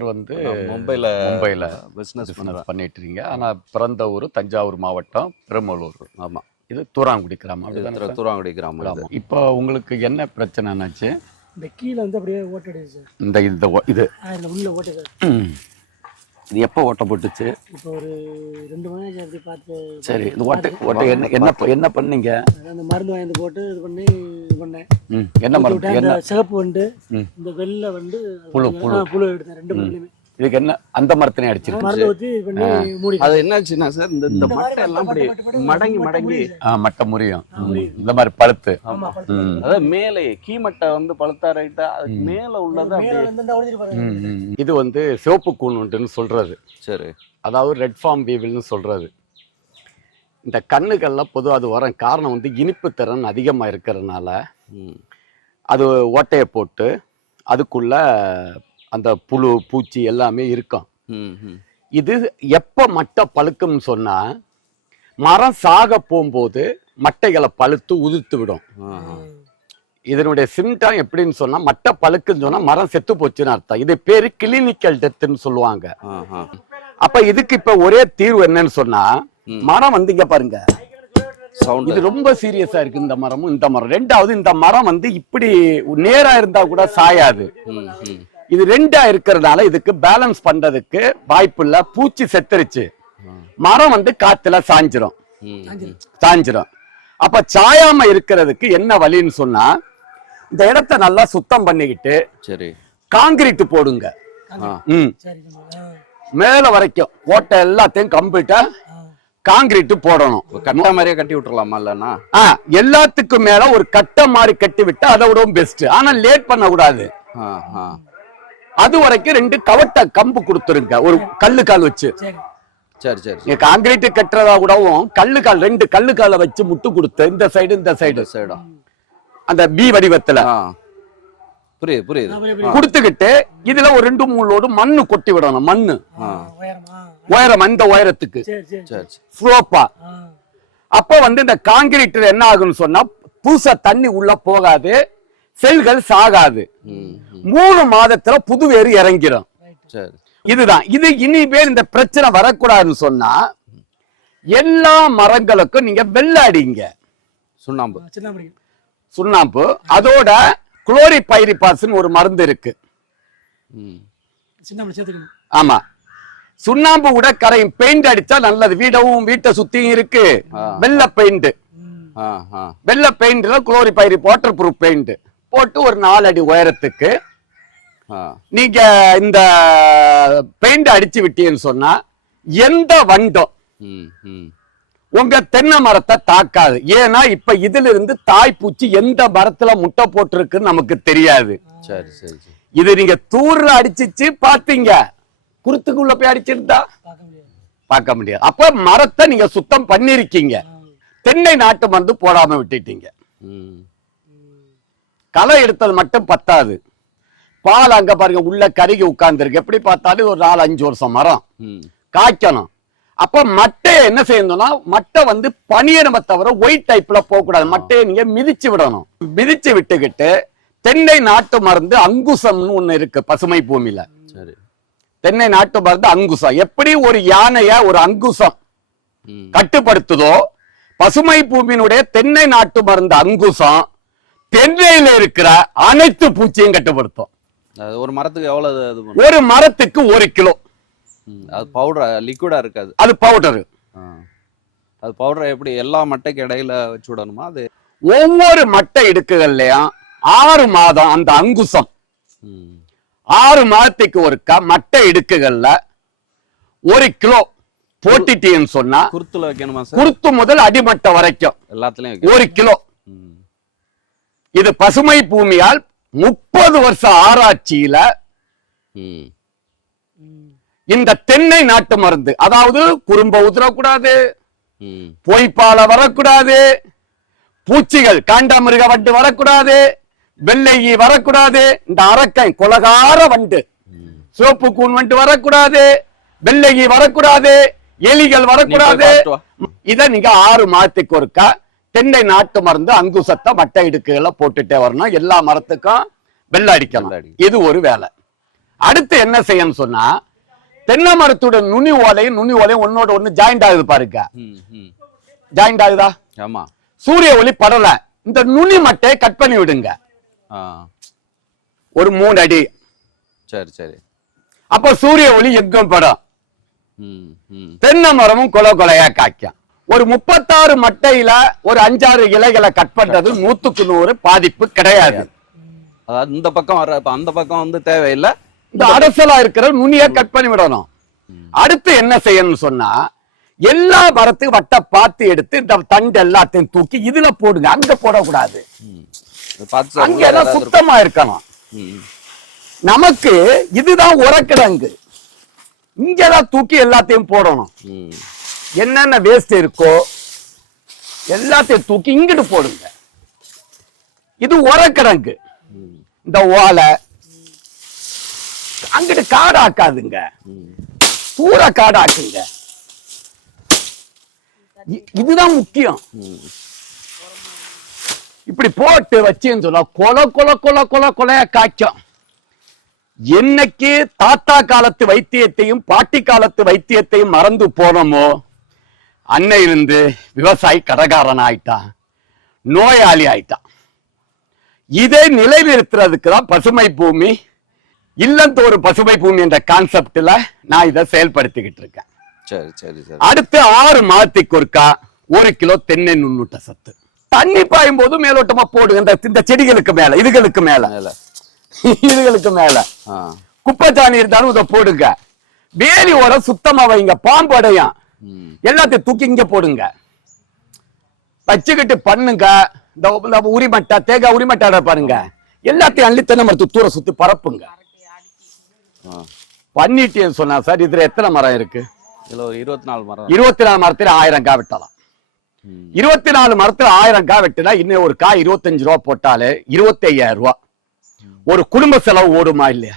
Sir வந்து business business பண்ணுறேன். பண்ணிட்டு இருக்கீங்க ஆனா பிறந்த ஊர் தஞ்சாவூர் மாவட்டம் பெருமலூர். ஆமா. இது தூராங்குடி கிராமம். அப்படிதானே இது சார்? தூராங்குடி கிராமம். கிராமம். இப்போ உங்களுக்கு என்ன பிரச்சனைனாச்சு இந்த கீழே வந்து அப்படியே ஓட்டடிது சார். இந்த இந்த இது. உள்ள ஓட்டு சார். இது எப்போ ஓட்ட போட்டுச்சு? இப்போ ஒரு ரெண்டு மணி நேரம் அப்படி பார்த்து சரி இந்த ஓட்டை ஓட்டை என்ன என்ன என்ன பண்ணீங்க? அந்த மருந்து வாங்கி போட்டு இது பண்ணி பண்ணேன். என்ன மருந்து. என்ன? சிகப்பு வந்து ம். இந்த வெள்ளை வந்து புழு, புழு. புழு எடுத்தேன் ரெண்டு மருந்துலையுமே இதுக்கு என்ன? அந்த மரத்தினே மூடி அது என்னாச்சுன்னா சார் இந்த இந்த மட்டை எல்லாம் அப்படி மடங்கி மடங்கி மட்டை முறியும். இந்த மாதிரி பழுத்து. அதாவது மேலே கீமட்டை வந்து பழுத்தா ரைட்டா அதுக்கு மேல உள்ளது. இது வந்து சிவப்பு கூணுன்ட்டுன்னு சொல்றது. சரி. அதாவது ரெட் ஃபார்ம் வீவில்னு சொல்றது. இந்த கண்ணுகள்லாம் பொதுவாக அது வர காரணம் வந்து இனிப்பு திறன் அதிகமாக இருக்கிறதுனால அது ஓட்டையை போட்டு அதுக்குள்ள அந்த புழு பூச்சி எல்லாமே இருக்கும். இது எப்போ மட்டை பழுக்கும்னு சொன்னா மரம் சாக போகும்போது மட்டைகளை பழுத்து உதிர்த்து விடும். இதனுடைய சிம்டம் எப்படின்னு சொன்னா மட்டை பழுக்குன்னு சொன்னா மரம் செத்து போச்சுன்னு அர்த்தம். இது பேரு கிளினிக்கல் டெத்துன்னு சொல்லுவாங்க. அப்ப இதுக்கு இப்ப ஒரே தீர்வு என்னன்னு சொன்னா மரம் வந்து இங்க பாருங்க. சவுண்ட் இது ரொம்ப சீரியஸா இருக்கு இந்த மரமும் இந்த மரம். ரெண்டாவது இந்த மரம் வந்து இப்படி நேரா இருந்தா கூட சாயாது. இது ரெண்டா இருக்கிறதுனால இதுக்கு பேலன்ஸ் பண்றதுக்கு வாய்ப்பு இல்ல. பூச்சி செத்துருச்சு. மரம் வந்து காத்துல சாஞ்சிரும். சாஞ்சிரும். அப்ப சாயாம இருக்கிறதுக்கு என்ன வழின்னு சொன்னா இந்த இடத்த நல்லா சுத்தம் பண்ணிக்கிட்டு சரி. காங்கிரீட் போடுங்க. மேல வரைக்கும் ஓட்டை எல்லாத்தையும் கம்ப்ளீட்டா. காங்கிரீட் போடணும். கட்ட மாதிரியே கட்டி விட்டுறலாமா இல்லைன்னா ஆ எல்லாத்துக்கும் மேல ஒரு கட்டை மாதிரி கட்டி விட்டா அதை விடவும் பெஸ்ட் ஆனா லேட் பண்ண கூடாது ஆ ஆ. அது வரைக்கும் ரெண்டு கவட்ட கம்பு கொடுத்துருங்க. ஒரு கல்லு கால் வச்சு. சரி. சரி சரி நீங்க காங்கிரீட் கட்டுறதா கூடவும் கல்லு கால் ரெண்டு கல்லு காலை வச்சு முட்டு கொடுத்து இந்த சைடு இந்த சைடு சைடா அந்த பி வடிவத்துல. ஆ. புரியுது புரியுது? கொடுத்துக்கிட்டு இதுல ஒரு ரெண்டு மூணு லோடு மண்ணு கொட்டி விடணும் மண்ணு. உயரமா? அந்த உயரத்துக்கு. ஸ்லோப்பா அப்ப வந்து இந்த காங்கிரீட்ல என்ன ஆகும்னு சொன்னா புதுசா தண்ணி உள்ள போகாது செல்கள் சாகாது. மூணு மாதத்துல புது வேறு இறங்கிரும். சரி. இதுதான். இது இனிமேல் இந்த பிரச்சனை வரக்கூடாதுன்னு சொன்னா எல்லா மரங்களுக்கும் நீங்க வெள்ளாடிங்க. சுண்ணாம்பு. சுண்ணாம்பு. அதோட குளோரிபைரிபாஸ்னு ஒரு மருந்து இருக்கு. ஆமா. சுண்ணாம்பு கூட கரையும் பெயிண்ட் அடிச்சா நல்லது. வீடவும் வீட்டை சுத்தியும் இருக்கு. வெள்ளை பெயிண்ட் வெள்ளை பெயிண்ட்ல குளோரிபைரி வாட்டர் ப்ரூஃப் பெயிண்ட் போட்டு ஒரு நாலு அடி உயரத்துக்கு நீங்க இந்த பெயிண்ட் அடிச்சு விட்டீங்கன்னு சொன்னா எந்த வண்டும் ம் ம். உங்க தென்னை மரத்தை தாக்காது. ஏன்னா இப்ப இதுல இருந்து தாய்ப்பூச்சி எந்த மரத்துல முட்டை போட்டிருக்குன்னு நமக்கு தெரியாது. சரி சரி சரி. இது நீங்க தூர்ல அடிச்சிச்சு பாத்தீங்க. குருத்துக்குள்ள போய் அடிச்சிருந்தா? பார்க்க முடியாது. அப்ப மரத்தை நீங்க சுத்தம் பண்ணிருக்கீங்க. தென்னை நாட்டு மருந்து போடாம விட்டுட்டீங்க. களை எடுத்தது மட்டும் பத்தாது. பால் அங்க பாருங்க உள்ள கருகி உட்கார்ந்துருக்கு. எப்படி பார்த்தாலும் ஒரு நாலு அஞ்சு வருஷம் மரம். காய்க்கணும். அப்ப மட்டையை என்ன செய்யணும்னா மட்டை வந்து பனியனமை தவிர ஒயிட் டைப்ல போக கூடாது மட்டையை நீங்க மிதிச்சு விடணும். மிதிச்சு விட்டுக்கிட்டு தென்னை நாட்டு மருந்து அங்குசம்னு ஒண்ணு இருக்கு பசுமை பூமியில. சரி. தென்னை நாட்டு மருந்து அங்குசம். எப்படி ஒரு யானைய ஒரு அங்குசம் கட்டுப்படுத்துதோ பசுமை பூமியினுடைய தென்னை நாட்டு மருந்து அங்குசம் தென்னையில இருக்கிற அனைத்து பூச்சியும் கட்டுப்படுத்தும். ஒரு மரத்துக்கு எவ்வளவு ஒரு மரத்துக்கு ஒரு கிலோ. அது பவுடர் லிக்விடா இருக்காது. அது பவுடர். அது பவுடர் எப்படி எல்லா மட்டைக்கு இடையில வச்சு விடணுமா? அது ஒவ்வொரு மட்டை இடுக்குகள்லயும் ஆறு மாதம் அந்த அங்குசம். ஆறு மாதத்துக்கு ஒருக்கா மட்டை இடுக்குகள்ல ஒரு கிலோ போட்டுட்டீங்கன்னு சொன்னா குருத்துல வைக்கணுமா சார்? குருத்து முதல் அடிமட்டை வரைக்கும் எல்லாத்துலயும் ஒரு கிலோ. இது பசுமை பூமியால் முப்பது வருஷ ஆராய்ச்சியில. இந்த தென்னை நாட்டு மருந்து. அதாவது குறும்ப உதிரக்கூடாது பொய்ப்பால வரக்கூடாது பூச்சிகள் காண்டாமிருக வண்டு வரக்கூடாது வெள்ளையி வரக்கூடாது இந்த அரக்கை கொலகார வண்டு சிவப்பு கூன் வண்டு வரக்கூடாது வெள்ளையி வரக்கூடாது எலிகள் வரக்கூடாது. இத நீங்க ஆறு மாதத்துக்கு ஒருக்கா தென்னை நாட்டு மருந்து அங்குசத்தை மட்டை இடுக்குகளை போட்டுட்டே வரணும். எல்லா மரத்துக்கும் வெள்ளை அடிக்கணும். இது ஒரு வேலை. அடுத்து என்ன செய்யணும் சொன்னா தென்னை மரத்தோட நுனி ஓலையும் நுனி ஓலையும் ஒன்னோட ஒண்ணு ஜாயிண்ட் ஆகுது பாருங்க. ஜாயிண்ட் ஆகுதா? ஆமா. சூரிய ஒளி படல. இந்த நுனி மட்டையை கட் பண்ணி விடுங்க. ஒரு மூணு அடி. சரி சரி. அப்ப சூரிய ஒளி எங்கும் படம். தென்னை மரமும் கொலை கொலையா காய்க்கும். ஒரு முப்பத்தாறு மட்டையில ஒரு அஞ்சாறு இலைகளை கட் பண்றது நூத்துக்கு நூறு பாதிப்பு கிடையாது. அதாவது இந்த பக்கம் வர இப்ப அந்த பக்கம் வந்து தேவையில்லை. இந்த அரசலா இருக்கிற நுனிய கட் பண்ணி விடணும் அடுத்து என்ன செய்யணும்னு சொன்னா எல்லா மரத்துக்கு வட்ட பார்த்து எடுத்து இந்த தண்டு எல்லாத்தையும் தூக்கி இதுல போடுங்க. அங்க போடக்கூடாது. அங்க எல்லாம் சுத்தமா இருக்கணும். நமக்கு இதுதான் உரக்கிடங்கு. இங்கதான் தூக்கி எல்லாத்தையும் போடணும். என்னென்ன வேஸ்ட் இருக்கோ எல்லாத்தையும் தூக்கி இங்கிட்டு போடுங்க. இது உரக்கிடங்கு. ம். இந்த ஓலை அங்கிட்டு காடாக்காதுங்க. ம் பூரா காடாக்குங்க. இ- இதுதான் முக்கியம். இப்படி போட்டு வச்சேன்னு சொல்ல கொல கொல கொல கொல கொலையா காய்க்கும். என்னைக்கு தாத்தா காலத்து வைத்தியத்தையும் பாட்டி காலத்து வைத்தியத்தையும் மறந்து போனோமோ அன்னையிலிருந்து விவசாயி கடகாரன் ஆயிட்டான் நோயாளி ஆயிட்டான். இதை நிலைநிறுத்துறதுக்கு தான் பசுமை பூமி இல்லந்தோறு பசுமை பூமி என்ற கான்செப்ட்ல நான் இதை செயல்படுத்திக்கிட்டு இருக்கேன். சரி சரி சரி. அடுத்து ஆறு மாதத்துக்கு ஒருக்கா ஒரு கிலோ தென்னை நுண்ணூட்ட சத்து. தண்ணி பாயும் போது மேலோட்டமா போடுங்க இந்த செடிகளுக்கு மேல இதுகளுக்கு மேல. இதுகளுக்கு மேல. ஆ. குப்பை சாணி இருந்தாலும் இதை போடுங்க. வேலி ஓரம் சுத்தமா வைங்க பாம்பு அடையும். எல்லாத்தையும் தூக்கி இங்க போடுங்க. வச்சுக்கிட்டு பண்ணுங்க. இந்த உரிமட்டை தேங்காய் உரிமட்டை பாருங்க. எல்லாத்தையும் அள்ளி தென்னை மரத்து தூர சுத்தி பரப்புங்க. பண்ணிட்டேன்னு சொன்னா சார் இதுல எத்தனை மரம் இருக்கு? இதுல ஒரு இருபத்தி நாலு மரம் இருபத்தி நாலு மரத்துல ஆயிரம் காய் வெட்டலாம். இருபத்தி நாலு மரத்துல ஆயிரம் காய் வெட்டினா இன்னும் ஒரு காய் இருபத்தஞ்சு ரூபா போட்டாலே இருபத்தி ஐயாயிரம் ரூபா ஒரு குடும்ப செலவு ஓடுமா இல்லையா?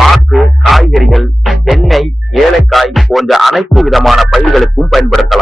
பாக்கு காய்கறிகள் எண்ணெய் ஏலக்காய் போன்ற அனைத்து விதமான பயிர்களுக்கும் பயன்படுத்தலாம்.